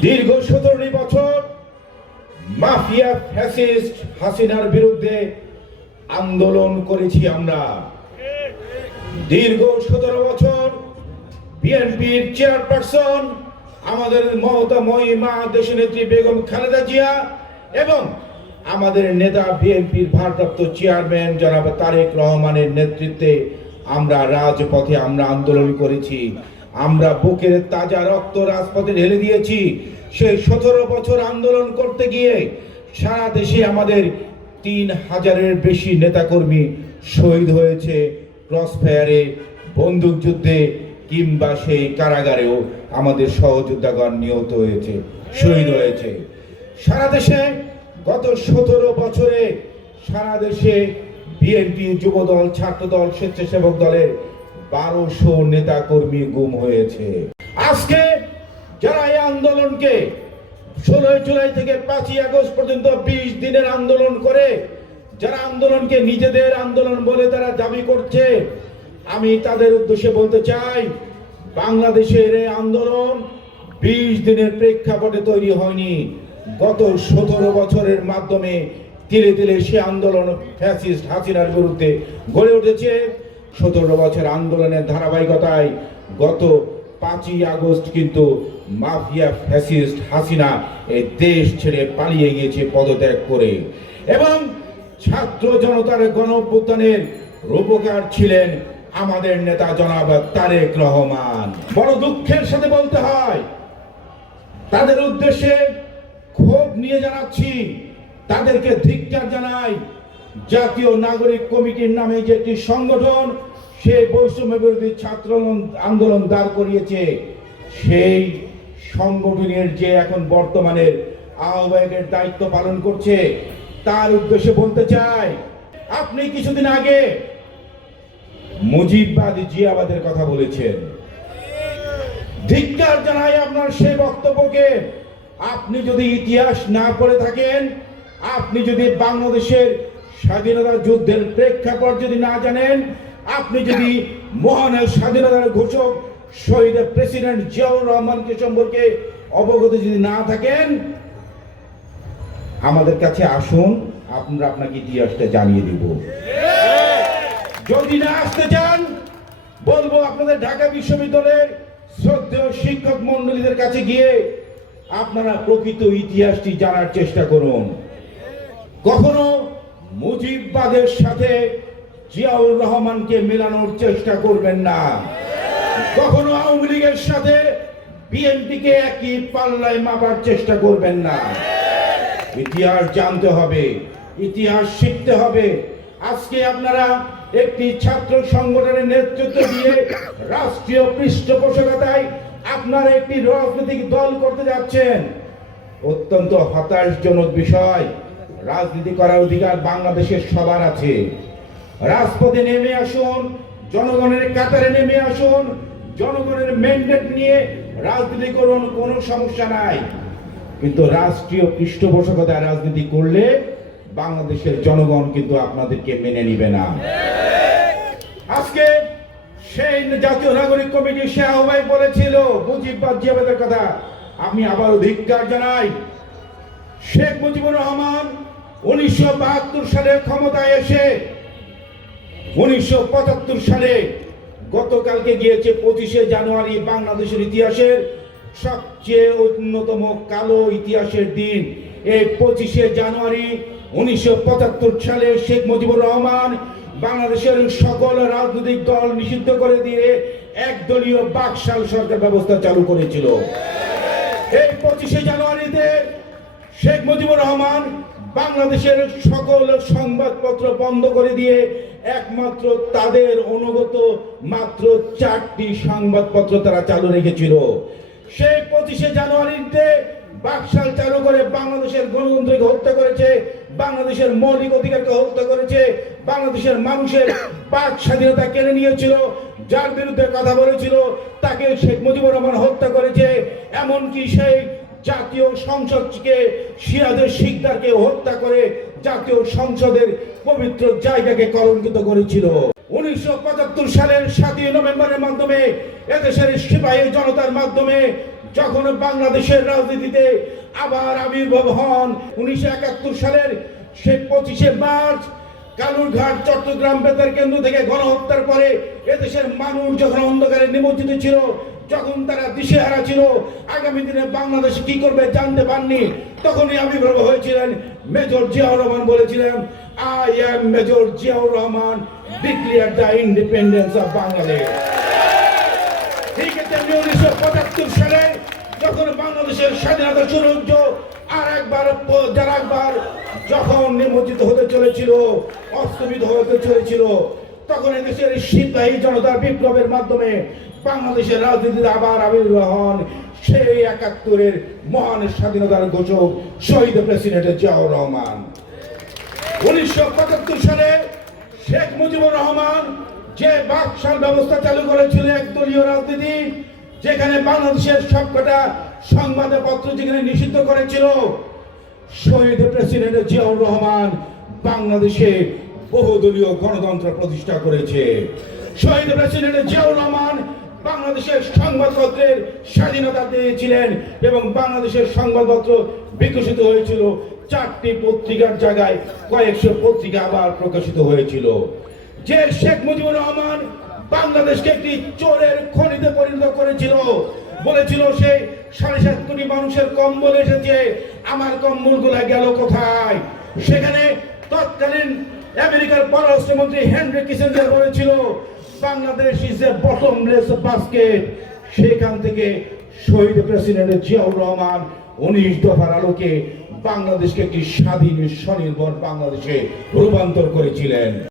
দীর্ঘ সতেরোটি বছর মাফিয়া ফ্যাসিস্ট হাসিনার বিরুদ্ধে আন্দোলন করেছি আমরা। দীর্ঘ সতেরো বছর বিএনপির চেয়ারপারসন আমাদের মমতাময়ী মা দেশনেত্রী বেগম খালেদা জিয়া এবং আমাদের নেতা বিএনপির ভারপ্রাপ্ত চেয়ারম্যান জনাব তারেক রহমানের নেতৃত্বে আমরা রাজপথে আমরা আন্দোলন করেছি। আমরা বুকের তাজা রক্ত রাজপথে ঢেলে দিয়েছি। সেই সতেরো বছর আন্দোলন করতে গিয়ে সারা দেশে আমাদের তিন হাজারের বেশি নেতাকর্মী শহীদ হয়েছে ক্রসফায়ারে বন্দুক যুদ্ধে কিংবা সেই কারাগারেও আমাদের সহযোদ্ধাগণ নিহত হয়েছে, শহীদ হয়েছে। সারা দেশে গত সতেরো বছরে সারা দেশে বিএনপি যুবদল, ছাত্রদল, স্বেচ্ছাসেবক দলের বারোশো নেতা কর্মী গুম হয়েছে। আজকে যারা এই আন্দোলনকে ষোলোই জুলাই থেকে পাঁচই আগস্ট পর্যন্ত বিশ দিনের আন্দোলন করে, যারা আন্দোলনকে নিজেদের আন্দোলন বলে তারা দাবি করছে, আমি তাদের উদ্দেশ্যে বলতে চাই, বাংলাদেশের এই আন্দোলন বিশ দিনের প্রেক্ষাপটে তৈরি হয়নি। গত সতেরো বছরের মাধ্যমে তিলে তিলে সে আন্দোলন ফ্যাসিস্ট হাসিনার বিরুদ্ধে গড়ে উঠেছে। সতেরো বছর আন্দোলনের ধারাবাহিকতায় গত পাঁচই আগস্ট কিন্তু মাফিয়া ফ্যাসিস্ট হাসিনা এই দেশ ছেড়ে পালিয়ে গিয়েছে পদত্যাগ করে। এবং ছাত্র জনতার গণ রূপকার ছিলেন আমাদের নেতা জনাব তারেক রহমান। বড় দুঃখের সাথে বলতে হয়, তাদের উদ্দেশ্যে ক্ষোভ নিয়ে জানাচ্ছি, তাদেরকে ধিক্কার জানাই জাতীয় নাগরিক কমিটির নামে যে একটি সংগঠন সেই বৈষম্য বিরোধী ছাত্র আন্দোলন দাঁড় করিয়েছে। সেই সংগঠনের যে এখন বর্তমানের আহ্বায়কের দায়িত্ব পালন করছে, তার উদ্দেশ্যে বলতে চাই, আপনি কিছুদিন আগে মুজিববাদ জিয়াবাদের কথা বলেছেন। ধিক্কার জানাই আপনার সেই বক্তব্যকে। আপনি যদি ইতিহাস না পড়ে থাকেন, আপনি যদি বাংলাদেশের স্বাধীনতা যুদ্ধের প্রেক্ষাপট যদি না জানেন, আপনি যদি মহান স্বাধীনতার ঘোষক শহীদ প্রেসিডেন্ট জিয়াউর রহমানকে সম্পর্কে অবগত যদি না থাকেন, আমাদের কাছে আসুন, আমরা আপনাকে ইতিহাসটা জানিয়ে দিব। যদি না আসতে চান, বলব আপনাদের ঢাকা বিশ্ববিদ্যালয়ের শ্রদ্ধেয় শিক্ষক মন্ডলীদের কাছে গিয়ে আপনারা প্রকৃত ইতিহাসটি জানার চেষ্টা করুন। কখনো মুজিববাদের সাথে জিয়াউর রহমানকে মেলানোর চেষ্টা করবেন না। কখনো আওয়ামী লীগের সাথে বিএনপিকে একই পাল্লায় মাপার চেষ্টা করবেন না। ইতিহাস জানতে হবে, ইতিহাস শিখতে হবে। আজকে আপনারা একটি ছাত্র সংগঠনের নেতৃত্ব দিয়ে রাষ্ট্রীয় পৃষ্ঠপোষকতায় আপনারা একটি রাজনৈতিক দল করতে যাচ্ছেন। অত্যন্ত হতাশজনক বিষয়। রাজনীতি করার অধিকার বাংলাদেশের সবার আছে। রাজপথে নেমে আসুন, জনগণের কাতারে নেমে আসুন, জনগণের ম্যান্ডেট নিয়ে রাজনীতি করুন, কোনো সমস্যা নাই। কিন্তু রাষ্ট্রীয় পৃষ্ঠপোষকতায় রাজনীতি করলে বাংলাদেশের জনগণ কিন্তু আপনাদেরকে মেনে নিবে না। আজকে সেই জাতীয় নাগরিক কমিটি সে আহ্বায়ক বলেছিল মুজিববাদ জিয়াবাদের কথা। আমি আবারও ধিক্কার জানাই, শেখ মুজিবুর রহমান উনিশশো বাহাত্তর সালে ক্ষমতায় এসে উনিশশো পঁচাত্তর সালে গতকালকে গিয়েছে পঁচিশে জানুয়ারি বাংলাদেশের ইতিহাসের সবচেয়ে অন্যতম কালো ইতিহাসের দিন। এই পঁচিশে জানুয়ারি উনিশশো পঁচাত্তর সালে শেখ মুজিবুর রহমান বাংলাদেশের সকল রাজনৈতিক দল নিষিদ্ধ করে দিয়ে একদলীয় বাকশাল সরকার ব্যবস্থা চালু করেছিল। এই পঁচিশে জানুয়ারিতে শেখ মুজিবুর রহমান বাংলাদেশের সকল সংবাদপত্র বন্ধ করে দিয়ে একমাত্র তাদের অনুগত মাত্র চারটি সংবাদপত্র তারা চালু রেখেছিল। সেই পঁচিশে জানুয়ারিতে বাকশাল চালু করে বাংলাদেশের গণতন্ত্রকে হত্যা করেছে, বাংলাদেশের মৌলিক অধিকারকে হত্যা করেছে, বাংলাদেশের মানুষের বাক স্বাধীনতা কেড়ে নিয়েছিল, যার বিরুদ্ধে কথা বলেছিল, তাকে শেখ মুজিবুর রহমান হত্যা করেছে, এমনকি সেই জাতীয় সংসদকে সিরাজের শিকদারকে হত্যা করে জাতীয় সংসদের পবিত্র জায়গাকে কলঙ্কিত করেছিল। উনিশশো পঁচাত্তর সালের সাতই নভেম্বরের মাধ্যমে এদেশের সিপাহী জনতার মাধ্যমে যখন বাংলাদেশের রাজনীতিতে আবার আবির্ভাব হন, উনিশশো একাত্তর সালের সে পঁচিশে মার্চ কালুরঘাট চট্টগ্রাম বেতার কেন্দ্র থেকে গণহত্যার পরে এদেশের মানুষ যখন অন্ধকারে নিমজ্জিত ছিল, যখন তারা দিশেহারা ছিল, আগামী দিনে বাংলাদেশ কি করবে জানতে পারনি। তখনই আবির্ভাব হয়েছিলেন মেজর জিয়াউর রহমান বলেছিলেন I am major Ziaur Rahman declare the independence of Bangladesh ঠিক আছে, উনিশশো পঁচাত্তর সালে যখন বাংলাদেশের স্বাধীনতা সুরুজ্জ আর একবার প- যারা একবার যখন নিমজ্জিত হতে চলেছিল অস্তমিত হতে চলেছিল, তখন এদেশের সিপাহী জনতার বিপ্লবের মাধ্যমে বাংলাদেশের রাজনীতিতে আবার আবির্ভাব হন। সেই একাত্তরের মহান স্বাধীনতার ঘোষক শহীদ প্রেসিডেন্ট জিয়াউর রহমান। উনিশশো পঁচাত্তর সালে শেখ মুজিবুর রহমান যে বাকশাল ব্যবস্থা চালু করেছিল একদলীয় রাজনীতি যেখানে বাংলাদেশের সবকটা সংবাদপত্র যেখানে নিষিদ্ধ করেছিল, শহীদ প্রেসিডেন্ট জিয়াউর রহমান বাংলাদেশে বহুদলীয় গণতন্ত্র প্রতিষ্ঠা করেছে। শহীদ প্রেসিডেন্ট জিয়াউর রহমান বাংলাদেশের সংবাদপত্রের স্বাধীনতা দিয়েছিলেন এবং বাংলাদেশের সংবাদপত্র বিকশিত হয়েছিল। চারটি পত্রিকার জায়গায় কয়েকশো পত্রিকা আবার প্রকাশিত হয়েছিল। যে শেখ মুজিবুর রহমান বাংলাদেশকে একটি চোরের পরিণত করেছিল বলেছিল সে সাড়ে সাত কোটি মানুষের কম্বল এসেছে, আমার কম্বলগুলা গেল কোথায়? সেখানে তৎকালীন আমেরিকার পররাষ্ট্রমন্ত্রী হেনরি কিসেঞ্জার বলেছিল, Bangladesh is a bottomless basket সেখান থেকে শহীদ প্রেসিডেন্ট জিয়াউর রহমান উনিশ দফার আলোকে বাংলাদেশকে একটি স্বাধীন স্বনির্ভর বাংলাদেশে রূপান্তর করেছিলেন।